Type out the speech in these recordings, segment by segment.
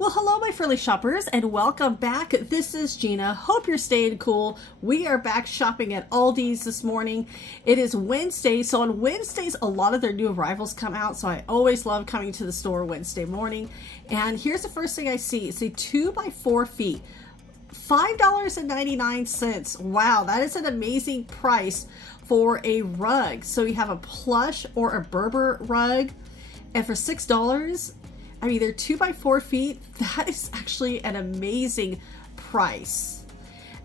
Well, hello, my frilly shoppers, and welcome back. This is Gina. Hope you're staying cool. We are back shopping at Aldi's this morning. It is Wednesday, so on Wednesdays, a lot of their new arrivals come out, so I always love coming to the store Wednesday morning. And here's the first thing I see. It's a 2x4 feet, $5.99. Wow, that is an amazing price for a rug. So you have a plush or a Berber rug, and for $6, I mean, they're 2x4 feet. That is actually an amazing price.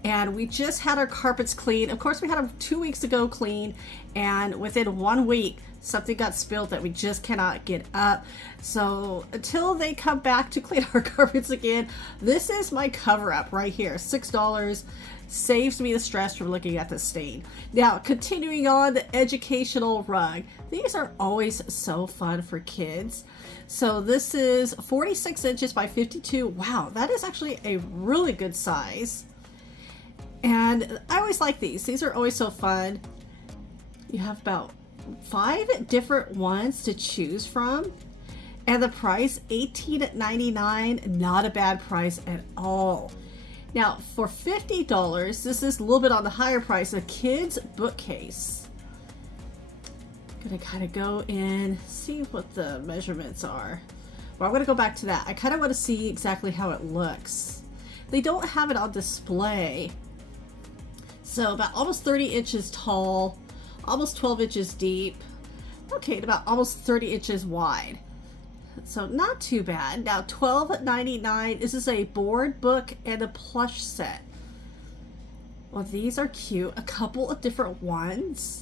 And we just had our carpets cleaned. Of course, we had them 2 weeks ago clean, and within 1 week, something got spilled that we just cannot get up. So until they come back to clean our carpets again, this is my cover up right here. $6 saves me the stress from looking at the stain. Now, continuing on, the educational rug. These are always so fun for kids. So this is 46 inches by 52. Wow, that is actually a really good size. And I always like these. These are always so fun. You have about 5 different ones to choose from. And the price, $18.99. Not a bad price at all. Now, for $50, this is a little bit on the higher price, a kid's bookcase. Gonna kind of go in, see what the measurements are. Well, I'm gonna go back to that. I kind of want to see exactly how it looks. They don't have it on display. So about almost 30 inches tall, almost 12 inches deep. Okay, and about almost 30 inches wide. So not too bad. Now $12.99. This is a board, book, and a plush set. Well, these are cute. A couple of different ones.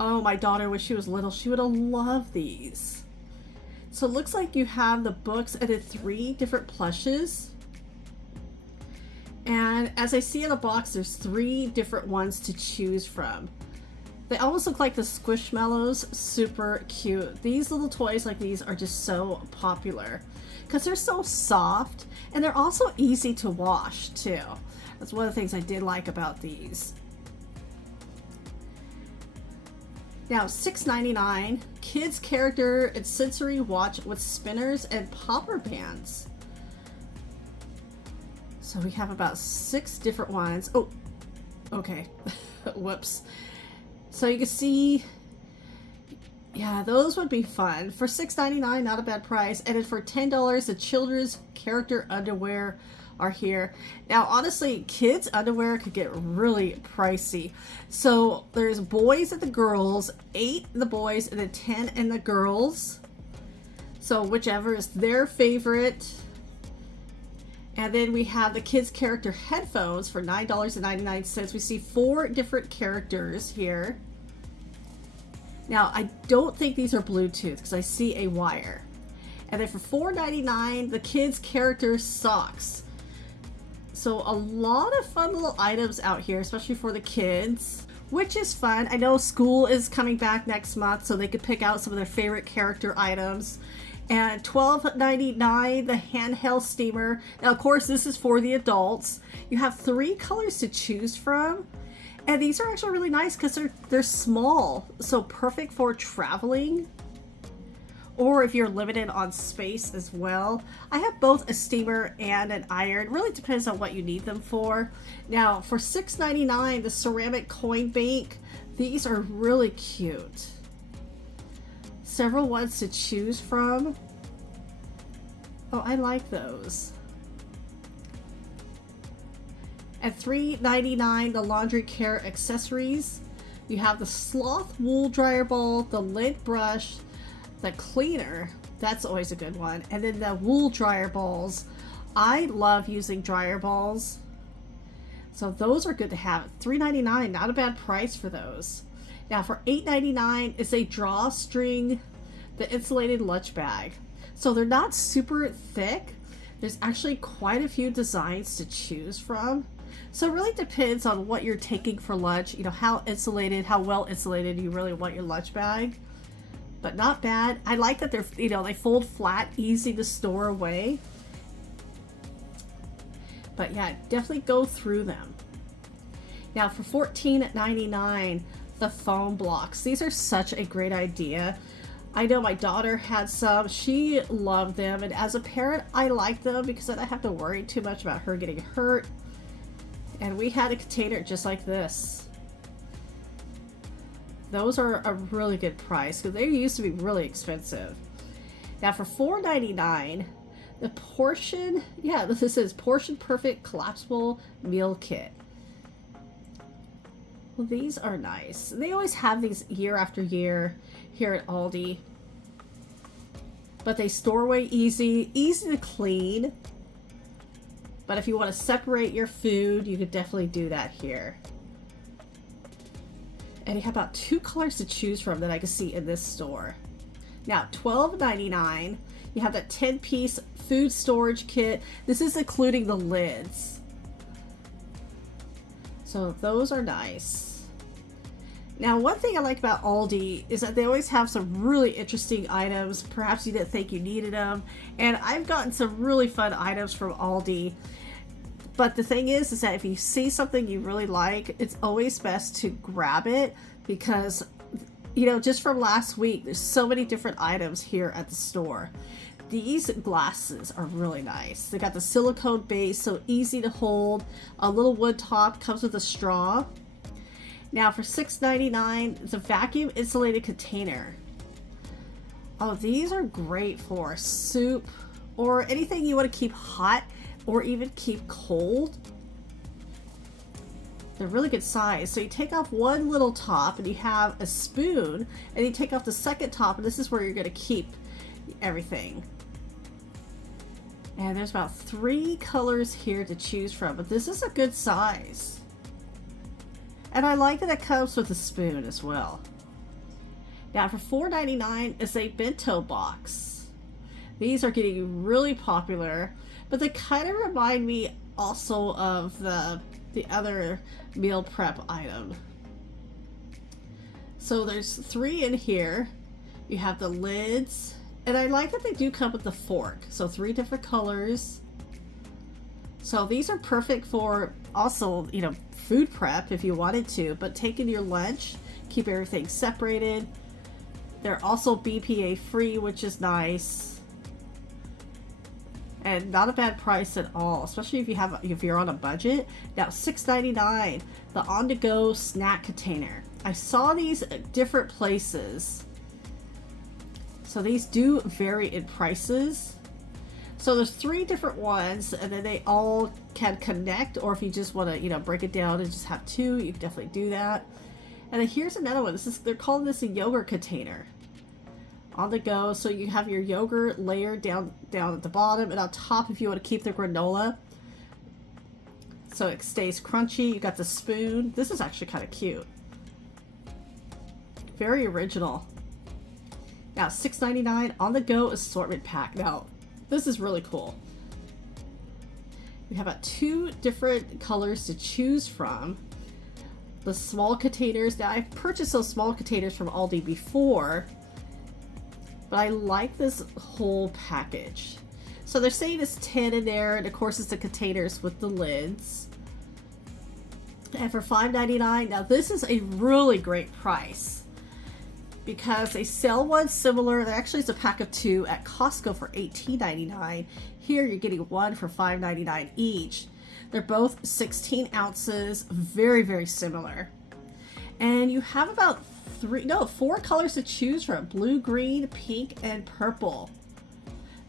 Oh, my daughter, when she was little, she would have loved these. So it looks like you have the books and then 3 different plushes. And as I see in the box, there's 3 different ones to choose from. They almost look like the Squishmallows. Super cute. These little toys like these are just so popular because they're so soft and they're also easy to wash too. That's one of the things I did like about these. Now $6.99, kids character and sensory watch with spinners and popper bands. So we have about 6 different ones. Oh, okay. Whoops. So you can see, yeah, those would be fun. For $6.99, not a bad price. And then for $10, the children's character underwear are here. Now, honestly, kids' underwear could get really pricey. So there's boys and the girls, 8 in the boys, and then 10 in the girls. So whichever is their favorite. And then we have the kids' character headphones for $9.99. We see 4 different characters here. Now, I don't think these are Bluetooth because I see a wire. And then for $4.99, the kids' character socks. So a lot of fun little items out here, especially for the kids, which is fun. I know school is coming back next month, so they could pick out some of their favorite character items. And $12.99, the Handheld Steamer. Now, of course, this is for the adults. You have 3 colors to choose from. And these are actually really nice because they're small. So perfect for traveling. Or if you're limited on space as well. I have both a steamer and an iron. It really depends on what you need them for. Now, for $6.99, the ceramic coin bank. These are really cute. Several ones to choose from. Oh, I like those. At $3.99, the laundry care accessories. You have the sloth wool dryer ball, the lint brush, the cleaner. That's always a good one. And then the wool dryer balls. I love using dryer balls. So those are good to have. $3.99, not a bad price for those. Now for $8.99 is a drawstring, the insulated lunch bag. So they're not super thick. There's actually quite a few designs to choose from. So it really depends on what you're taking for lunch, you know, how insulated, how well insulated you really want your lunch bag. But not bad. I like that they're, you know, they fold flat, easy to store away. But yeah, definitely go through them. Now for $14.99, the foam blocks. These are such a great idea. I know my daughter had some. She loved them, and as a parent, I like them because I don't have to worry too much about her getting hurt. And we had a container just like this. Those are a really good price because they used to be really expensive. Now for $4.99, the portion, yeah, this is Portion Perfect Collapsible Meal Kit. Well, these are nice. They always have these year after year here at Aldi. But they store away easy to clean. But if you want to separate your food, you could definitely do that here. And you have about 2 colors to choose from that I can see in this store. Now, $12.99, you have that 10-piece food storage kit. This is including the lids. So those are nice. Now, one thing I like about Aldi is that they always have some really interesting items. Perhaps you didn't think you needed them. And I've gotten some really fun items from Aldi. But the thing is that if you see something you really like, it's always best to grab it because, you know, just from last week, there's so many different items here at the store. These glasses are really nice. They got the silicone base, so easy to hold. A little wood top, comes with a straw. Now for $6.99, it's a vacuum insulated container. Oh, these are great for soup or anything you want to keep hot or even keep cold. They're really good size. So you take off one little top and you have a spoon, and you take off the second top, and this is where you're going to keep everything. And there's about 3 colors here to choose from, but this is a good size. And I like that it comes with a spoon as well. Now for $4.99 is a Bento Box. These are getting really popular, but they kind of remind me also of the other meal prep item. So there's 3 in here. You have the lids, and I like that they do come with the fork. So 3 different colors. So these are perfect for also, you know, food prep if you wanted to, but taking your lunch, keep everything separated. They're also BPA free, which is nice. And not a bad price at all, especially if you're on a budget. Now $6.99, the on-the-go snack container. I saw these at different places. So these do vary in prices. So there's 3 different ones, and then they all can connect, or if you just want to, you know, break it down and just have 2, you can definitely do that. And then here's another one. They're calling this a yogurt container. On the go, so you have your yogurt layered down at the bottom, and on top if you want to keep the granola so it stays crunchy. You got the spoon. This is actually kind of cute. Very original. Now $6.99 on the go assortment pack. Now this is really cool. We have about 2 different colors to choose from. The small containers. Now I've purchased those small containers from Aldi before, but I like this whole package. So they're saying it's 10 in there, and of course it's the containers with the lids. And for $5.99, now this is a really great price because they sell one similar. There actually is a pack of 2 at Costco for $18.99. Here you're getting 1 for $5.99 each. They're both 16 ounces, very, very similar. And you have about 4 colors to choose from: blue, green, pink, and purple.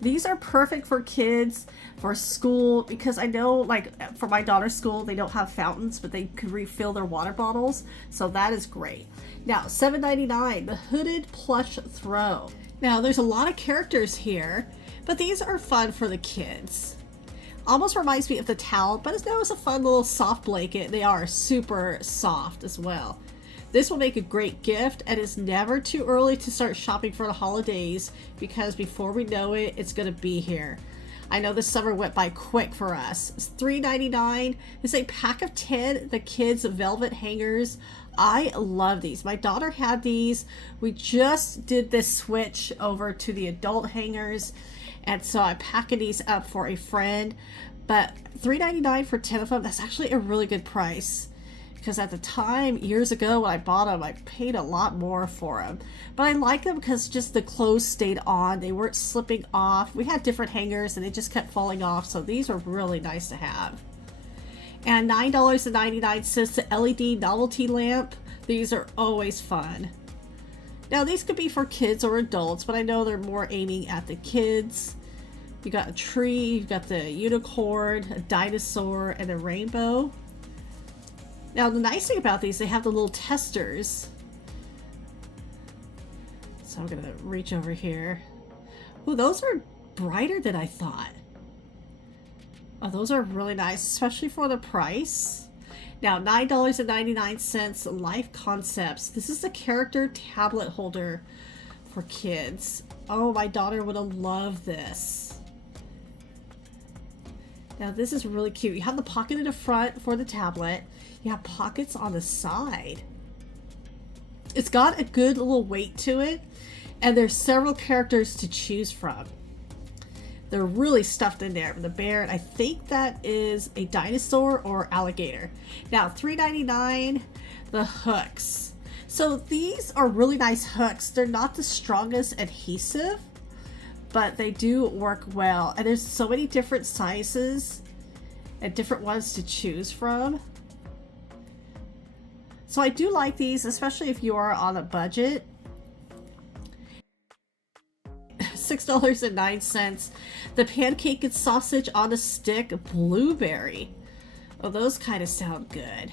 These are perfect for kids, for school, because I know, like, for my daughter's school, they don't have fountains, but they could refill their water bottles, so that is great. Now, $7.99, the Hooded Plush Throw. Now, there's a lot of characters here, but these are fun for the kids. Almost reminds me of the towel, but it's a fun little soft blanket. They are super soft as well. This will make a great gift, and it's never too early to start shopping for the holidays because before we know it, it's going to be here. I know this summer went by quick for us. It's $3.99. It's a pack of 10, the kids' velvet hangers. I love these. My daughter had these. We just did this switch over to the adult hangers, and so I'm packing these up for a friend. But $3.99 for 10 of them, that's actually a really good price. because at the time, years ago when I bought them, I paid a lot more for them. But I like them because just the clothes stayed on. They weren't slipping off. We had different hangers and they just kept falling off. So these are really nice to have. And $9.99, the LED Novelty Lamp. These are always fun. Now these could be for kids or adults, but I know they're more aiming at the kids. You got a tree, you've got the unicorn, a dinosaur, and a rainbow. Now the nice thing about these, they have the little testers. So I'm gonna reach over here. Oh, those are brighter than I thought. Oh, those are really nice, especially for the price. Now, $9.99, Life Concepts. This is the character tablet holder for kids. Oh, my daughter would have loved this. Now, this is really cute. You have the pocket in the front for the tablet. You have pockets on the side. It's got a good little weight to it, and there's several characters to choose from. They're really stuffed in there. The bear, and I think that is a dinosaur or alligator. Now, $3.99, the hooks. So these are really nice hooks. They're not the strongest adhesive, but they do work well. And there's so many different sizes and different ones to choose from. So I do like these, especially if you are on a budget. $6.09. The Pancake and Sausage on a Stick Blueberry. Oh, those kind of sound good.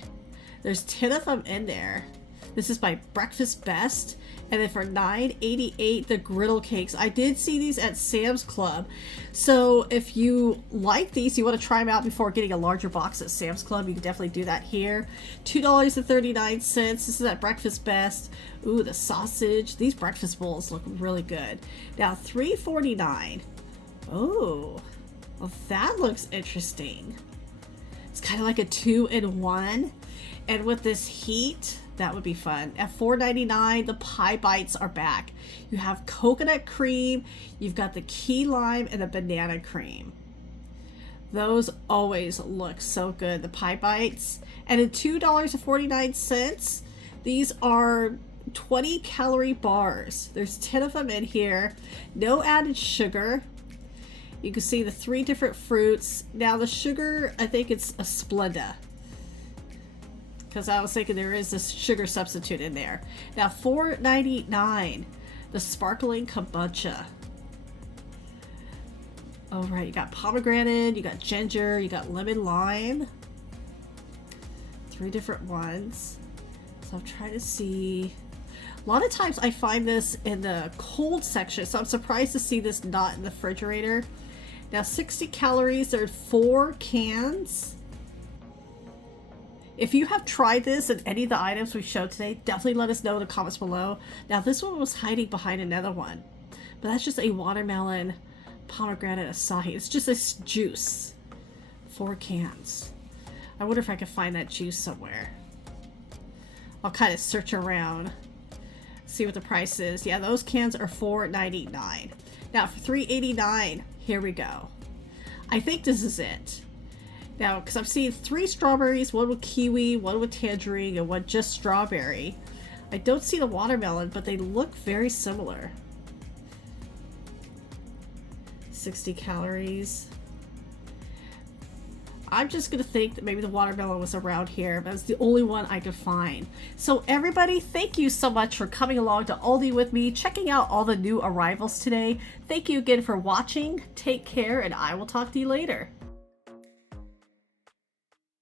There's 10 of them in there. This is by Breakfast Best. And then for $9.88, the Griddle Cakes. I did see these at Sam's Club. So if you like these, you want to try them out before getting a larger box at Sam's Club, you can definitely do that here. $2.39. This is at Breakfast Best. Ooh, the sausage. These breakfast bowls look really good. Now, $3.49. Oh, well, that looks interesting. It's kind of like a 2-in-1. And with this heat, that would be fun. At $4.99, the Pie Bites are back. You have coconut cream, you've got the key lime, and the banana cream. Those always look so good, the Pie Bites. And at $2.49, these are 20-calorie bars. There's 10 of them in here. No added sugar. You can see the 3 different fruits. Now the sugar, I think it's a Splenda, because I was thinking there is this sugar substitute in there. Now, $4.99, the Sparkling Kombucha. Oh, right, you got pomegranate, you got ginger, you got lemon lime. 3 different ones. So I'm trying to see. A lot of times I find this in the cold section, so I'm surprised to see this not in the refrigerator. Now, 60 calories, there are 4 cans. If you have tried this and any of the items we showed today, definitely let us know in the comments below. Now, this one was hiding behind another one, but that's just a watermelon, pomegranate, acai. It's just this juice. 4 cans. I wonder if I can find that juice somewhere. I'll kind of search around, see what the price is. Yeah, those cans are $4.99. Now, for $3.89, here we go. I think this is it. Now, because I'm seeing 3 strawberries, 1 with kiwi, 1 with tangerine, and 1 just strawberry. I don't see the watermelon, but they look very similar. 60 calories. I'm just going to think that maybe the watermelon was around here, but it's the only one I could find. So everybody, thank you so much for coming along to Aldi with me, checking out all the new arrivals today. Thank you again for watching. Take care, and I will talk to you later.